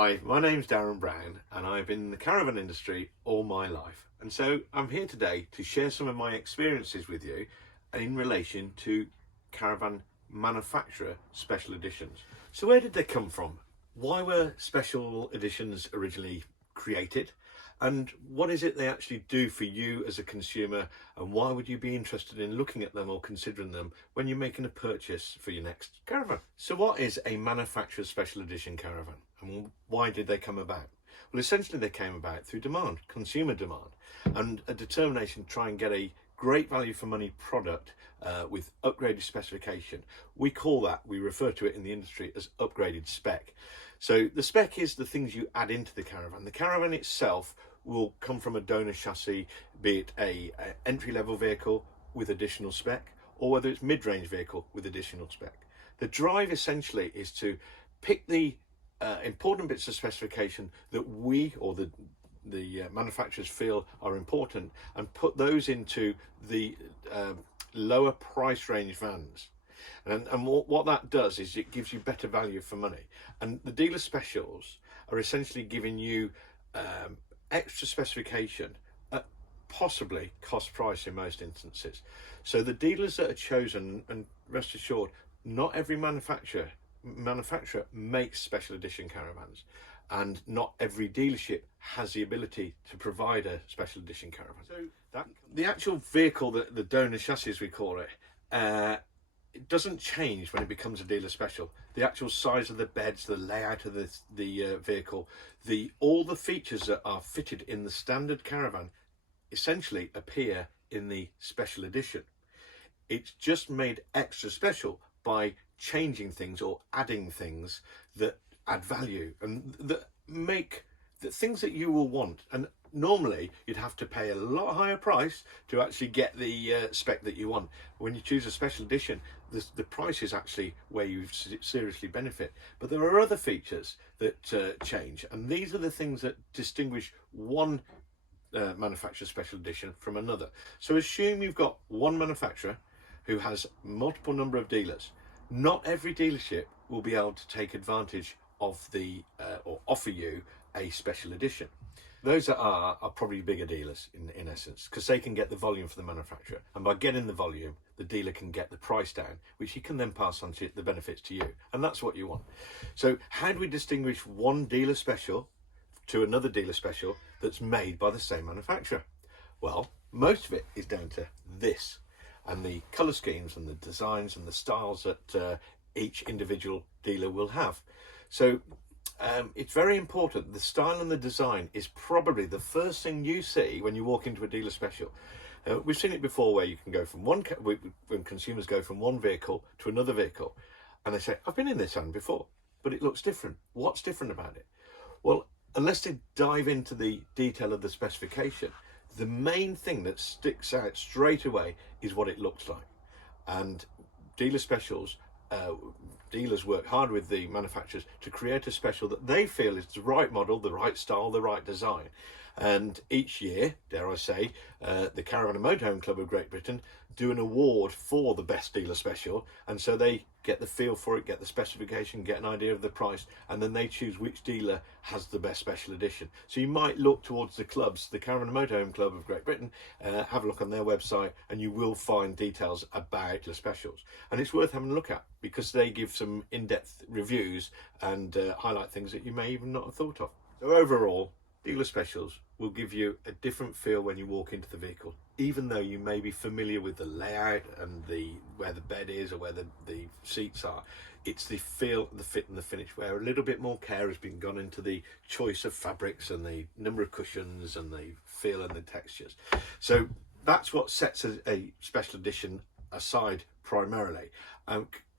Hi, my name's Darren Brown and I've been in the caravan industry all my life. And so I'm here today to share some of my experiences with you in relation to caravan manufacturer special editions. So where did they come from? Why were special editions originally created? And what is it they actually do for you as a consumer, and why would you be interested in looking at them or considering them when you're making a purchase for your next caravan? So what is a manufacturer's special edition caravan, and why did they come about? Well, essentially they came about through demand, consumer demand, and a determination to try and get a great value for money product with upgraded specification. We refer to it in the industry as upgraded spec. So the spec is the things you add into the caravan. The caravan itself will come from a donor chassis, be it a entry-level vehicle with additional spec, or whether it's mid-range vehicle with additional spec. The drive essentially is to pick the important bits of specification that we or the manufacturers feel are important and put those into the lower price range vans. And what that does is it gives you better value for money. And the dealer specials are essentially giving you extra specification at possibly cost price in most instances. So the dealers that are chosen, and rest assured, not every manufacturer makes special edition caravans, and not every dealership has the ability to provide a special edition caravan. So the actual vehicle, the donor chassis as we call it, it doesn't change when it becomes a dealer special. The actual size of the beds, the layout of the vehicle, all the features that are fitted in the standard caravan essentially appear in the special edition. It's just made extra special by changing things or adding things that add value and that make the things that you will want. And normally you'd have to pay a lot higher price to actually get the spec that you want. When you choose a special edition, the price is actually where you seriously benefit. But there are other features that change, and these are the things that distinguish one manufacturer's special edition from another. So assume you've got one manufacturer who has multiple number of dealers. Not every dealership will be able to take advantage of or offer you a special edition. Those that are probably bigger dealers in essence, because they can get the volume for the manufacturer, and by getting the volume the dealer can get the price down, which he can then pass on to the benefits to you, and that's what you want. So how do we distinguish one dealer special to another dealer special that's made by the same manufacturer? Well, most of it is down to this, and the colour schemes and the designs and the styles that each individual dealer will have. So it's very important. The style and the design is probably the first thing you see when you walk into a dealer special. We've seen it before where you can go from when consumers go from one vehicle to another vehicle and they say, I've been in this van before, but it looks different. What's different about it? Well, unless they dive into the detail of the specification, the main thing that sticks out straight away is what it looks like. And dealer specials, dealers work hard with the manufacturers to create a special that they feel is the right model, the right style, the right design. And each year, dare I say, the Caravan and Motorhome Club of Great Britain do an award for the best dealer special, and so they get the feel for it, get the specification, get an idea of the price, and then they choose which dealer has the best special edition. So you might look towards the clubs, the Caravan and Motorhome Club of Great Britain, have a look on their website, and you will find details about the specials. And it's worth having a look at, because they give some in-depth reviews and highlight things that you may even not have thought of. So overall, dealer specials will give you a different feel when you walk into the vehicle, even though you may be familiar with the layout and where the bed is or where the seats are. It's the feel, the fit and the finish, where a little bit more care has been gone into the choice of fabrics and the number of cushions and the feel and the textures. So that's what sets a special edition aside primarily.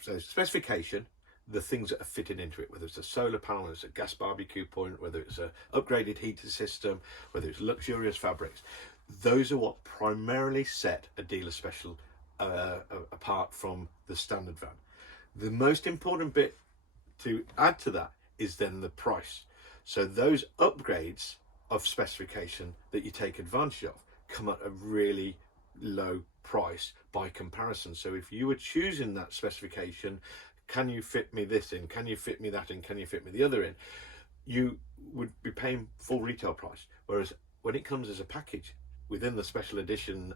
So specification, the things that are fitted into it, whether it's a solar panel, whether it's a gas barbecue point, whether it's an upgraded heater system, whether it's luxurious fabrics, those are what primarily set a dealer special apart from the standard van. The most important bit to add to that is then the price. So those upgrades of specification that you take advantage of come at a really low price by comparison. So if you were choosing that specification, can you fit me this in, can you fit me that in, can you fit me the other in, you would be paying full retail price. Whereas when it comes as a package within the special edition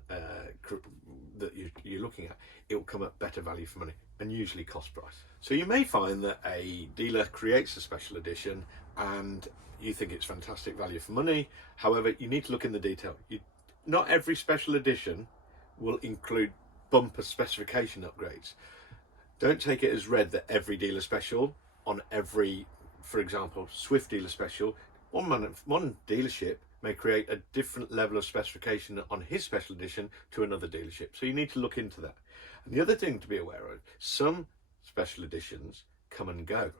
that you're looking at, it will come at better value for money and usually cost price. So you may find that a dealer creates a special edition and you think it's fantastic value for money. However, you need to look in the detail. Not every special edition will include bumper specification upgrades. Don't take it as read that every dealer special on every, for example, Swift dealer special, one dealership may create a different level of specification on his special edition to another dealership. So you need to look into that. And the other thing to be aware of, some special editions come and go.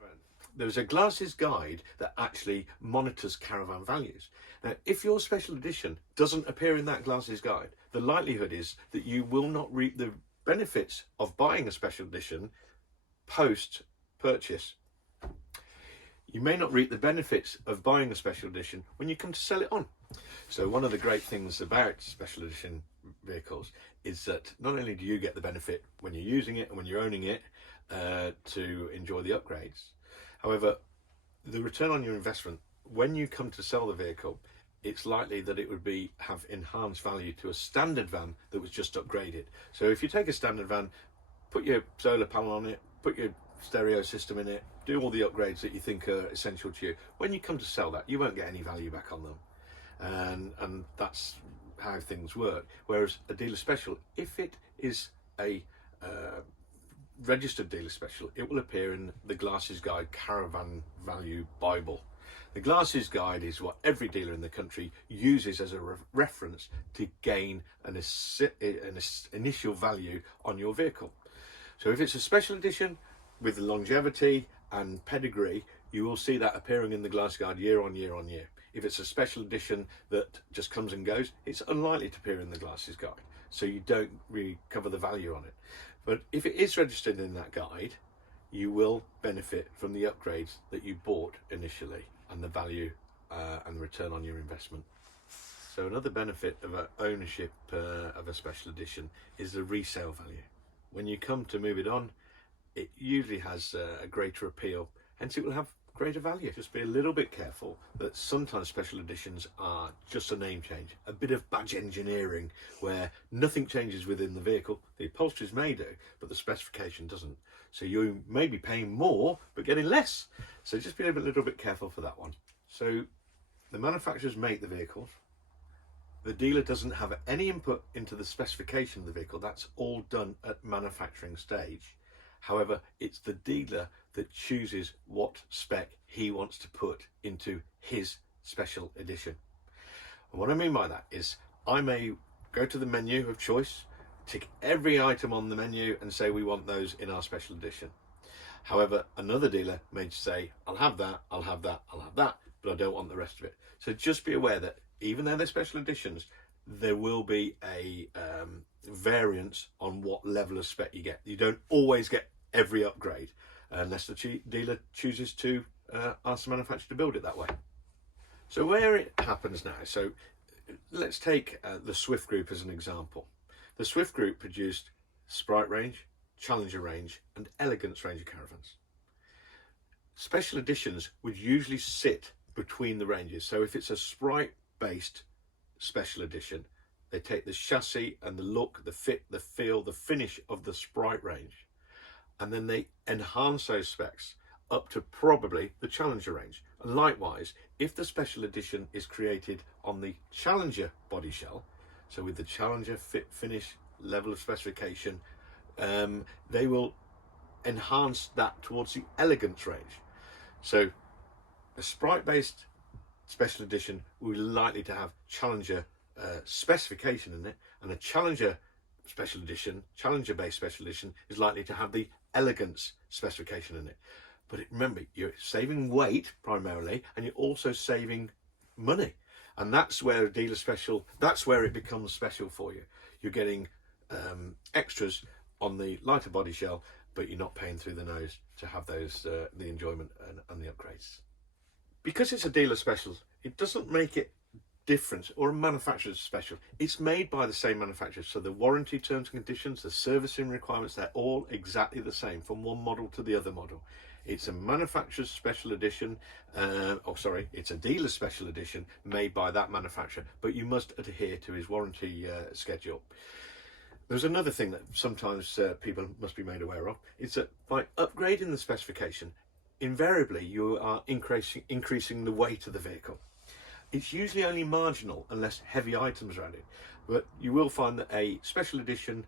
There's a glasses guide that actually monitors caravan values. Now, if your special edition doesn't appear in that glasses guide, the likelihood is that you will not reap the benefits of buying a special edition post purchase. You may not reap the benefits of buying a special edition when you come to sell it on. So one of the great things about special edition vehicles is that not only do you get the benefit when you're using it and when you're owning it to enjoy the upgrades, however, the return on your investment, when you come to sell the vehicle, it's likely that it would have enhanced value to a standard van that was just upgraded. So if you take a standard van, put your solar panel on it, put your stereo system in it, do all the upgrades that you think are essential to you, when you come to sell that, you won't get any value back on them. And that's how things work. Whereas a dealer special, if it is a registered dealer special, it will appear in the Glasses Guide Caravan Value Bible. The Glasses Guide is what every dealer in the country uses as a reference to gain an initial value on your vehicle. So if it's a special edition with longevity and pedigree, you will see that appearing in the Glasses Guide year on year on year. If it's a special edition that just comes and goes, it's unlikely to appear in the Glasses Guide, so you don't recover the value on it. But if it is registered in that guide, you will benefit from the upgrades that you bought initially and the value and return on your investment. So another benefit of ownership of a special edition is the resale value. When you come to move it on, it usually has a greater appeal, hence it will have greater value. Just be a little bit careful that sometimes special editions are just a name change, a bit of badge engineering where nothing changes within the vehicle. The upholsteries may do, but the specification doesn't. So you may be paying more but getting less. So just be a little bit careful for that one. So the manufacturers make the vehicles. The dealer doesn't have any input into the specification of the vehicle. That's all done at manufacturing stage. However, it's the dealer that chooses what spec he wants to put into his special edition. And what I mean by that is I may go to the menu of choice, tick every item on the menu and say we want those in our special edition. However, another dealer may say, I'll have that, I'll have that, I'll have that, but I don't want the rest of it. So just be aware that even though they're special editions, there will be a variance on what level of spec you get. You don't always get every upgrade unless the dealer chooses to ask the manufacturer to build it that way. So where it happens now, so let's take the Swift Group as an example. The Swift Group produced Sprite range, Challenger range and Elegance range of caravans. Special editions would usually sit between the ranges. So if it's a Sprite based special edition, they take the chassis and the look, the fit, the feel, the finish of the Sprite range, and then they enhance those specs up to probably the Challenger range. And likewise, if the special edition is created on the Challenger body shell, so with the Challenger fit, finish, level of specification, they will enhance that towards the Elegance range. So a Sprite based special edition will be likely to have Challenger specification in it, and a Challenger special edition, Challenger based special edition, is likely to have the Elegance specification in it. But remember, you're saving weight primarily, and you're also saving money, and that's where a dealer special, that's where it becomes special for you. You're getting extras on the lighter body shell, but you're not paying through the nose to have those the enjoyment and the upgrades. Because it's a dealer special, it doesn't make it different, or a manufacturer's special. It's made by the same manufacturer, so the warranty terms and conditions, the servicing requirements, they're all exactly the same from one model to the other model. It's a manufacturer's special edition, it's a dealer's special edition made by that manufacturer, but you must adhere to his warranty schedule. There's another thing that sometimes people must be made aware of. It's that by upgrading the specification, invariably you are increasing the weight of the vehicle. It's usually only marginal unless heavy items are added, but you will find that a special edition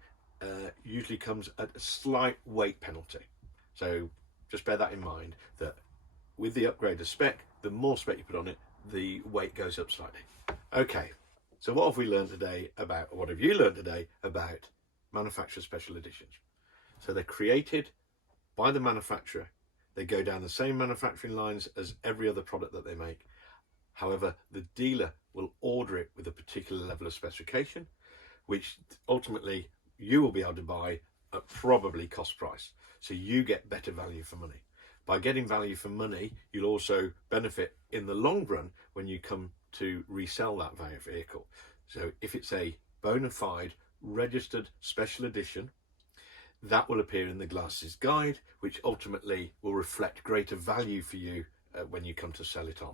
usually comes at a slight weight penalty. So just bear that in mind, that with the upgrade of spec, the more spec you put on it, the weight goes up slightly. Okay, so what have we learned today about, what have you learned today about manufacturer special editions? So they're created by the manufacturer. They go down the same manufacturing lines as every other product that they make. However, the dealer will order it with a particular level of specification, which ultimately you will be able to buy at probably cost price. So you get better value for money. By getting value for money, you'll also benefit in the long run when you come to resell that vehicle. So if it's a bona fide registered special edition, that will appear in the Glasses Guide, which ultimately will reflect greater value for you when you come to sell it on.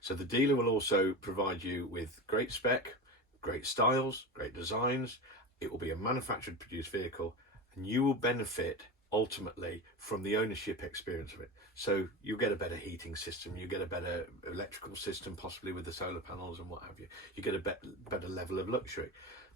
So the dealer will also provide you with great spec, great styles, great designs. It will be a manufactured produced vehicle, and you will benefit ultimately from the ownership experience of it. So you get a better heating system, you get a better electrical system, possibly with the solar panels and what have you. You get a better level of luxury.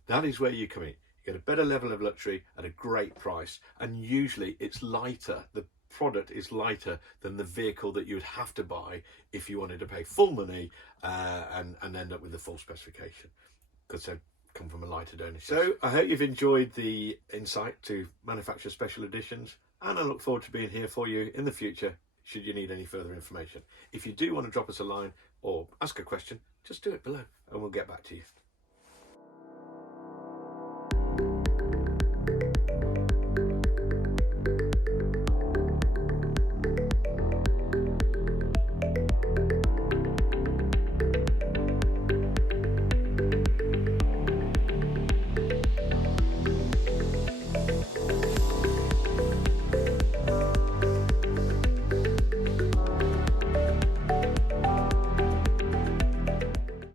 That is where you come in. You get a better level of luxury at a great price, and usually it's lighter. The product is lighter than the vehicle that you would have to buy if you wanted to pay full money and end up with the full specification, because they come from a lighter ownership. So I hope you've enjoyed the insight to manufacturer special editions, and I look forward to being here for you in the future should you need any further information. If you do want to drop us a line or ask a question, just do it below and we'll get back to you.